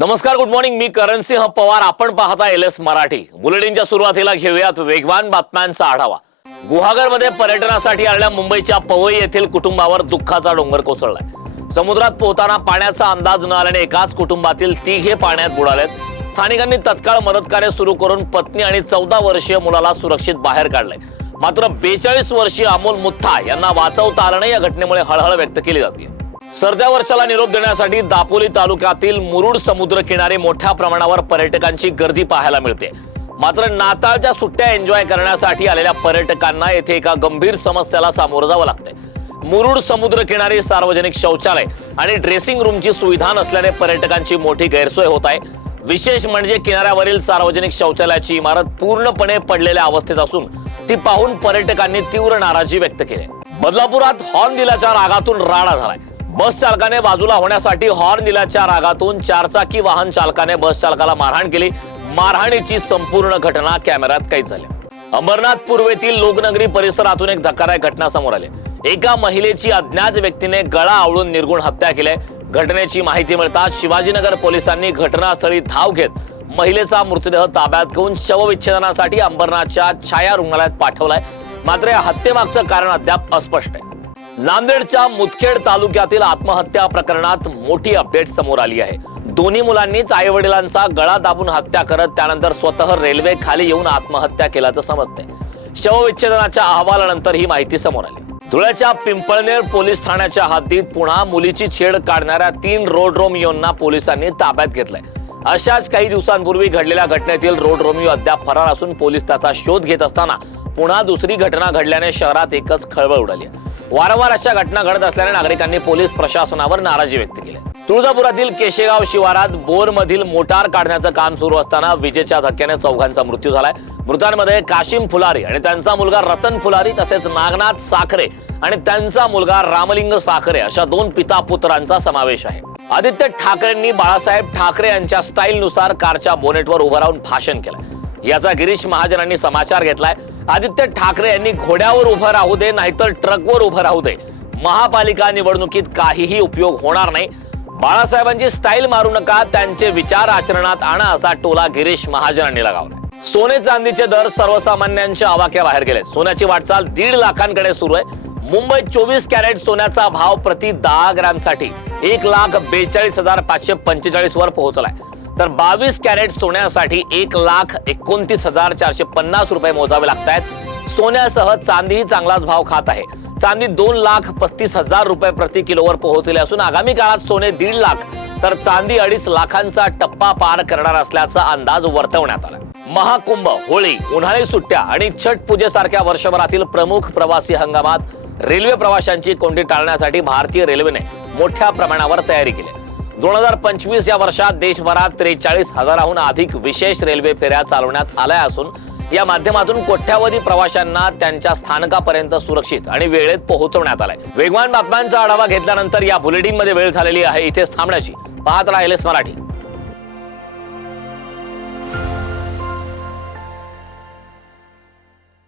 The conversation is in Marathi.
नमस्कार, गुड मॉर्निंग. मी करणसिंह पवार. आपण पाहता एलएस मराठी. बुलेटिनच्या सुरुवातीला घेऊयात वेगवान बातम्यांचा आढावा. गुहागरमध्ये पर्यटनासाठी आलेल्या मुंबईच्या पवई येथील कुटुंबावर दुःखाचा डोंगर कोसळलाय. समुद्रात पोहताना पाण्याचा अंदाज न आल्याने एकाच कुटुंबातील तिघे पाण्यात बुडालेत. स्थानिकांनी तत्काळ मदतकार्य सुरू करून पत्नी आणि 14 वर्षीय मुलाला सुरक्षित बाहेर काढले. मात्र 42 वर्षीय अमोल मुथा यांना वाचवता आलं नाही. या घटनेमुळे हळहळ व्यक्त केली जाते. सरत्या वर्षाला निरोप देण्यासाठी दापोली तालुक्यातील मुरुड समुद्र किनारे मोठ्या प्रमाणावर पर्यटकांची गर्दी पाहायला मिळते. मात्र नाताळच्या सुट्ट्या एन्जॉय करण्यासाठी आलेल्या पर्यटकांना येथे एका गंभीर समस्येला सामोरं जावं लागतंय. मुरुड समुद्र किनारी सार्वजनिक शौचालय आणि ड्रेसिंग रूमची सुविधा नसल्याने पर्यटकांची मोठी गैरसोय होत आहे. विशेष म्हणजे किनाऱ्यावरील सार्वजनिक शौचालयाची इमारत पूर्णपणे पडलेल्या अवस्थेत असून ती पाहून पर्यटकांनी तीव्र नाराजी व्यक्त केली. बदलापुरात हॉर्न दिल्याच्या रागातून राडा झालाय. बस चालकाने बाजूला होण्यासाठी हॉर्न दिल्याच्या रागातून चारचाकी वाहन चालकाने बस चालकाला मारहाण केली. मारहाणीची संपूर्ण घटना कॅमेऱ्यात कैद झाली. अंबरनाथ पूर्वेतील लोकनगरी परिसरातून एक धक्कादायक घटना समोर आली. एका महिलेची अज्ञात व्यक्तीने गळा आवळून निर्गुण हत्या केली. घटनेची माहिती मिळताच शिवाजीनगर पोलिसांनी घटनास्थळी धाव घेत महिलेचा मृतदेह ताब्यात घेऊन शवविच्छेदनासाठी अंबरनाथच्या छाया रुग्णालयात पाठवलाय. मात्र या हत्येमागचं कारण अद्याप अस्पष्ट आहे. नांदेडच्या मुदखेड तालुक्यातील आत्महत्या प्रकरणात मोठी अपडेट समोर आली आहे. दोन्ही मुलांनीच आई वडिलांचा गळा दाबून हत्या करत त्यानंतर स्वतः रेल्वे खाली येऊन आत्महत्या केल्याचं समजतंय. शवविच्छेदनाच्या अहवालानंतर ही माहिती समोर आली. धुळ्याच्या पिंपळनेर पोलीस ठाण्याच्या हद्दीत पुन्हा मुलीची छेड काढणाऱ्या 3 रोड रोमियोंना पोलिसांनी ताब्यात घेतलंय. अशाच काही दिवसांपूर्वी घडलेल्या घटनेतील रोड रोमियो अद्याप फरार असून पोलीस त्याचा शोध घेत असताना पुन्हा दुसरी घटना घडल्याने शहरात एकच खळबळ उडाली. वारंवार अशा घटना घडत असल्याने नागरिकांनी पोलीस प्रशासनावर नाराजी व्यक्त केली. तुळजापुरातील केशेगाव शिवारात बोरमधील मोटार काढण्याचं काम सुरू असताना विजेच्या धक्क्याने चौघांचा मृत्यू झालाय. मृतांमध्ये काशिम फुलारी आणि त्यांचा मुलगा रतन फुलारी तसेच नागनाथ साखरे आणि त्यांचा मुलगा रामलिंग साखरे अशा 2 पिता पुत्रांचा समावेश आहे. आदित्य ठाकरेंनी बाळासाहेब ठाकरे यांच्या स्टाईलनुसार कारच्या बोनेटवर उभं राहून भाषण केलं. याचा गिरीश महाजनांनी समाचार घेतलाय. आदित्य ठाकरे यांनी घोड्यावर उभं राहू दे नाहीतर ट्रकवर उभं राहू दे, महापालिका निवडणुकीत काहीही उपयोग होणार नाही. बाळासाहेबांची स्टाईल मारू नका, त्यांचे विचार आचरणात आणा असा टोला गिरीश महाजनांनी लगावला. सोने चांदीचे दर सर्वसामान्यांच्या आवाक्याबाहेर गेले. सोन्याची वाटचाल 1.5 लाखांकडे सुरू आहे. मुंबईत 24 कॅरेट सोन्याचा भाव प्रति 10 ग्रॅमसाठी 1,42,545 वर पोहोचलाय. तर 22 कॅरेट सोन्यासाठी 1,29,450 रुपये मोजावे लागत आहेत. सोन्यासह चांदीही चांगलाच भाव खात आहे. चांदी 2,35,000 रुपये प्रति किलोवर पोहोचले असून आगामी काळात सोने 1.5 लाख तर चांदी 2.5 लाखांचा टप्पा पार करणार असल्याचा अंदाज वर्तवण्यात आला. महाकुंभ, होळी, उन्हाळी सुट्ट्या आणि छठ पूजेसारख्या वर्षभरातील प्रमुख प्रवासी हंगामात रेल्वे प्रवाशांची कोंडी टाळण्यासाठी भारतीय रेल्वेने मोठ्या प्रमाणावर तयारी केली. 2025 या वर्षात देशभरात 43,000हून अधिक विशेष रेल्वे फेऱ्या चालवण्यात आल्या असून या माध्यमातून कोट्यावधी प्रवाशांना त्यांच्या स्थानकापर्यंत सुरक्षित आणि वेळेत पोहोचवण्यात आलाय. वेगवान बातम्यांचा आढावा घेतल्यानंतर या बुलेटिनमध्ये वेळ झालेली आहे इथेच थांबण्याची. पाहत राहा एलएस मराठी.